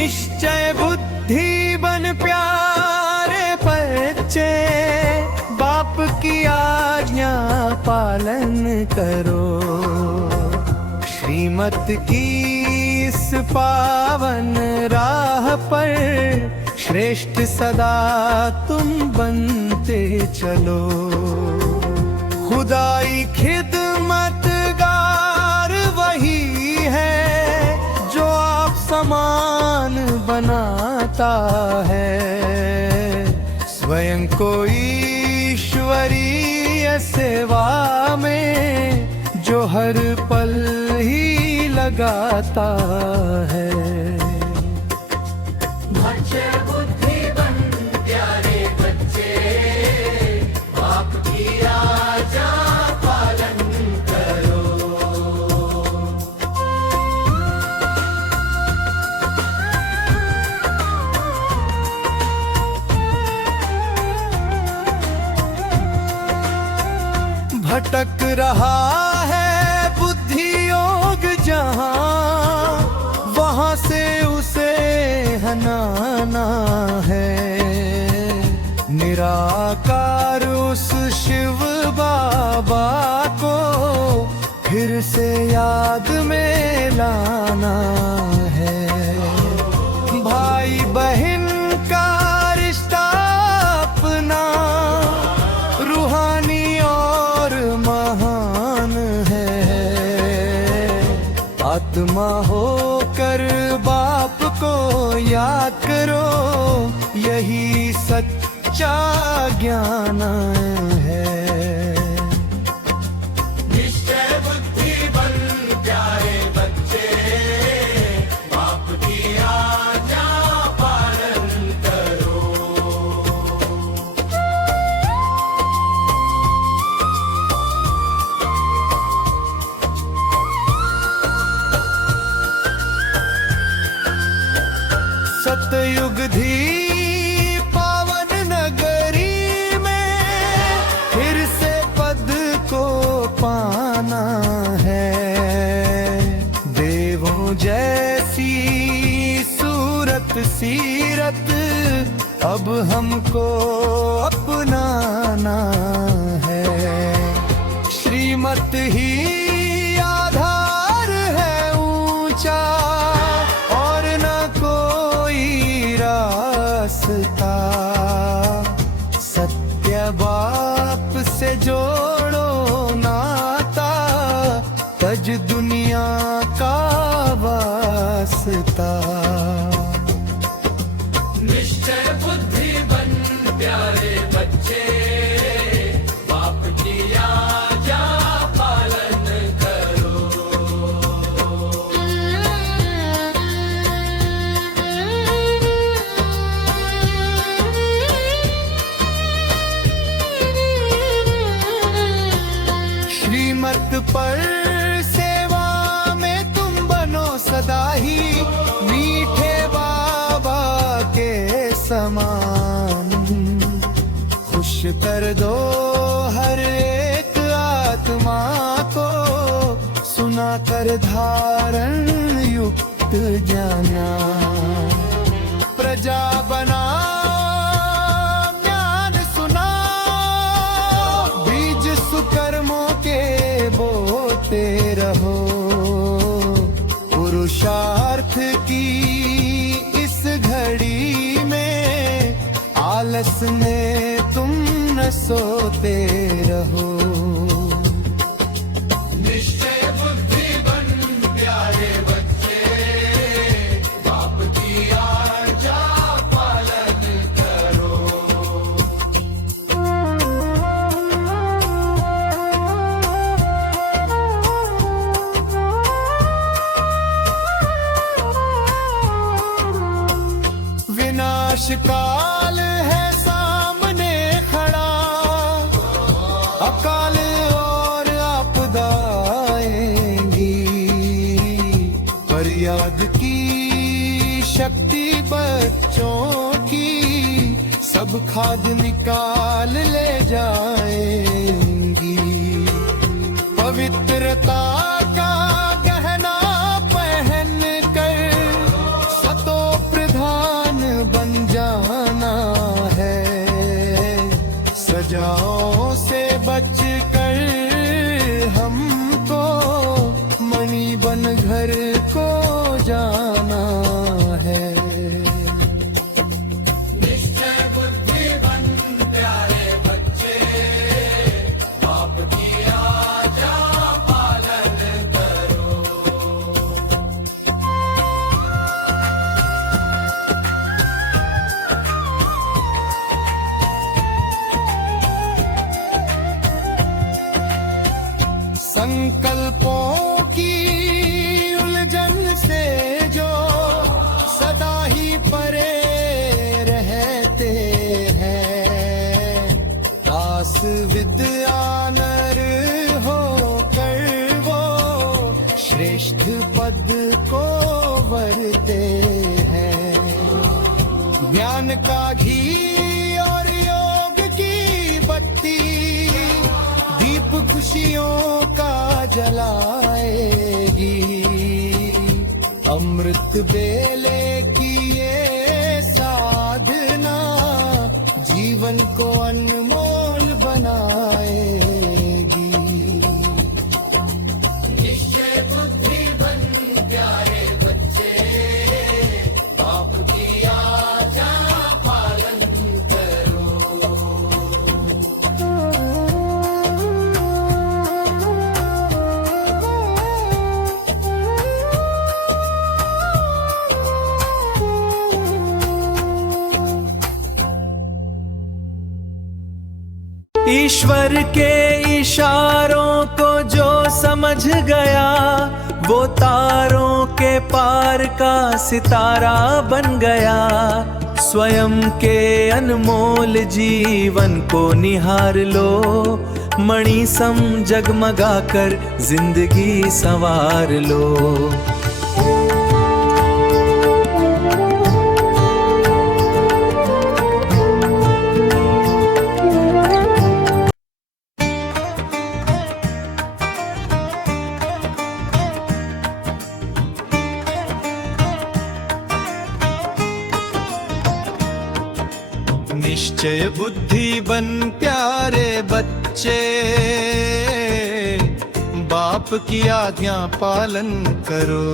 निश्चय बुद्धि बन प्यारे बच्चे, बाप की आज्ञा पालन करो। श्रीमत की इस पावन राह पर श्रेष्ठ सदा तुम बनते चलो। खुदाई खिदमतगार वही है जो आप समान बनाता है। स्वयं को ईश्वरीय सेवा में जो हर पल ही लगाता है। भटक रहा है बुद्धि योग जहाँ, वहाँ से उसे हटाना है। निराकार उस शिव बाबा को फिर से याद में लाना है। भाई बहन का रिश्ता अपना रूहानी महान है। आत्मा होकर बाप को याद करो, यही सच्चा ज्ञान है। निश्चय बुद्धि बन प्यारे बच्चे, बाप की आज्ञा पालन करो। सतयुग धी पावन नगरी में फिर से पद को पाना है। देवों जैसी सूरत सीरत अब हमको अपनाना है। श्रीमत ही आधार है ऊंचा, सत्य बाप से जोड़ो नाता, तज दुनिया का वास्ता। निश्चय बुद्धि बन प्यारे बच्चे, बाप की आज्ञा पालन करो। श्रीमत पर सेवा में तुम बनो सदा ही मीठे बाबा के समान। खुश कर दो हर एक आत्मा को, सुना कर धारण युक्त जाना। प्रजा बना कर्मों के बोते रहो। पुरुषार्थ की इस घड़ी में आलस में तुम न सोते रहो। निश्चय बुद्धि बन प्यारे बच्चे, बाप की आज्ञा पालन करो। विनाश काल है सामने खड़ा, अकाल और आपदा आएंगी। पर याद की शक्ति बच्चों की सब खाद निकाल ले जाएंगी। पवित्रता का गहना पहन कर सतो पूजाओं से बच कर हमको मणिबन घर को जाना है। संकल्पों की उलझन से जो सदा ही परे रहते हैं, दास विद्या नर होकर वो श्रेष्ठ पद को वरते हैं। ज्ञान का घी और योग की बत्ती दीप खुशियों का जलाएगी। अमृत बेले की ये साधना जीवन को अनमोल बनाएगी। निश्चय बुद्धि बन प्यारे बच्चे, बाप की आज्ञा पालन करो। ईश्वर के इशारों को जो समझ गया, वो तारों के पार का सितारा बन गया। स्वयं के अनमोल जीवन को निहार लो, मणि सम जगमगा कर जिंदगी संवार लो। निश्चय बुद्धि बन प्यारे बच्चे, बाप की आज्ञा पालन करो।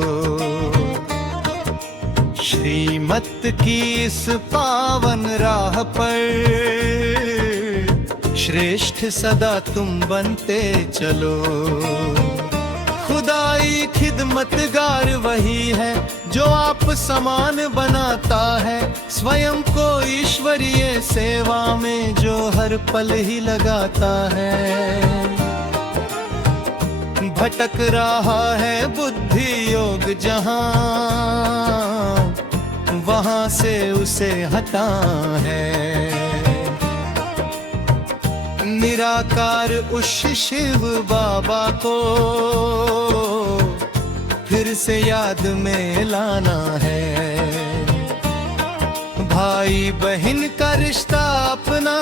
श्रीमत की इस पावन राह पर श्रेष्ठ सदा तुम बनते चलो। खुदाई खिदमतगार वही है जो आप समान बनाता है, स्वयं को ईश्वरीय सेवा में जो हर पल ही लगाता है। भटक रहा है बुद्धि योग जहां, वहां से उसे हटा है। निराकार उस शिव बाबा को फिर से याद में लाना है। भाई बहन का रिश्ता अपना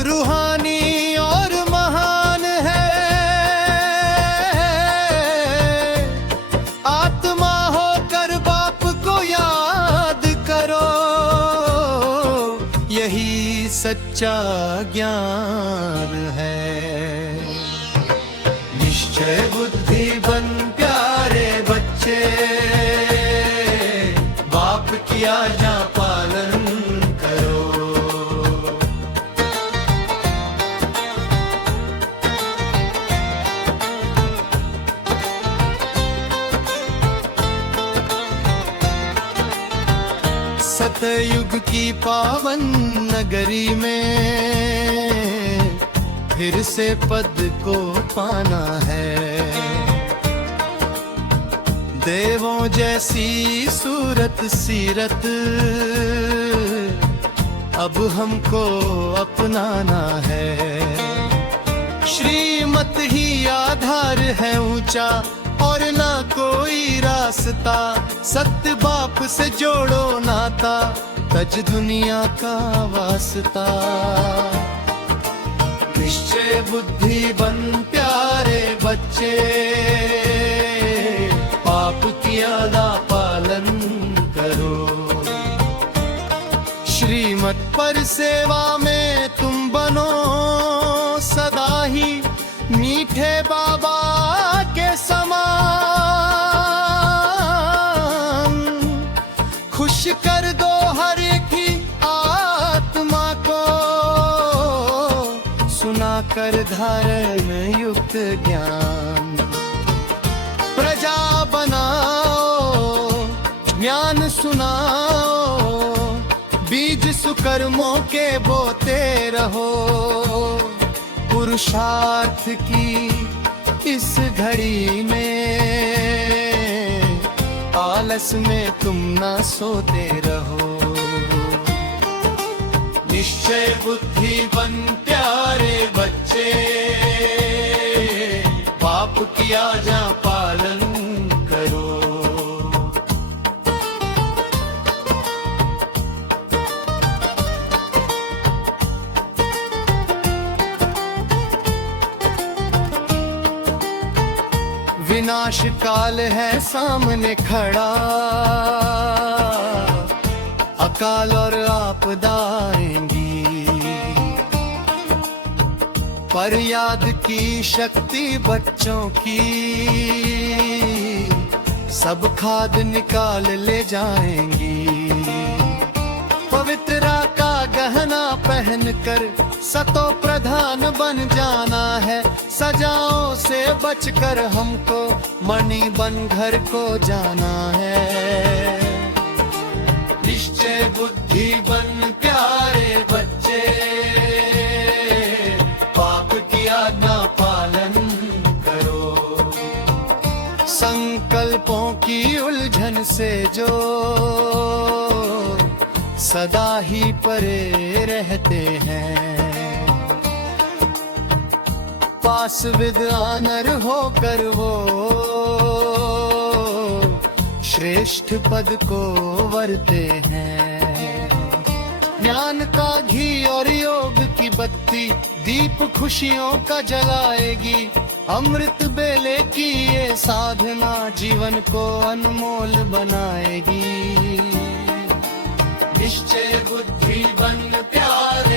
रूहानी और महान है। आत्मा होकर बाप को याद करो, यही सच्चा ज्ञान है। निश्चय बुद्धि बन प्यारे बच्चे, बाप की आज्ञा पालन करो। सतयुग की पावन नगरी में फिर से पद को पाना है। देवों जैसी सूरत सीरत अब हमको अपनाना है। श्रीमत ही आधार है ऊंचा और ना कोई रास्ता। सत्य बाप से जोड़ो नाता, तज दुनिया का वास्ता। निश्चय बुद्धि बन प्यारे बच्चे, पाप की आदा पालन करो। श्रीमत पर सेवा में तुम बनो सदा ही मीठे बाबा के समान। खुश कर दो हर की आत्मा को, सुना कर धारण युक्त ज्ञान। प्रजा बनाओ ज्ञान सुनाओ, बीज सुकर्मों के बोते रहो। पुरुषार्थ की इस घड़ी में आलस में तुम ना सोते रहो। निश्चय बुद्धि बन प्यारे बच्चे, बाप की आज्ञा पालन करो। विनाश काल है सामने खड़ा, अकाल और आपदा आएंगी। पर याद की शक्ति बच्चों की, सब खाद निकाल ले जाएंगी। पवित्रा का गहना पहनकर सतो प्रधान बन जाना है। सजाओं से बचकर हमको मणि बन घर को जाना है। निश्चय बुद्धि बन प्यारे बच्चे, पाप की आज्ञा पालन करो। संकल्पों की उलझन से जो सदा ही परे रहते हैं, पास विद्वानर होकर वो श्रेष्ठ पद को वरते हैं। ज्ञान का घी और योग की बत्ती दीप खुशियों का जलाएगी। अमृत बेले की ये साधना जीवन को अनमोल बनाएगी। निश्चय बुद्धि बन प्यारे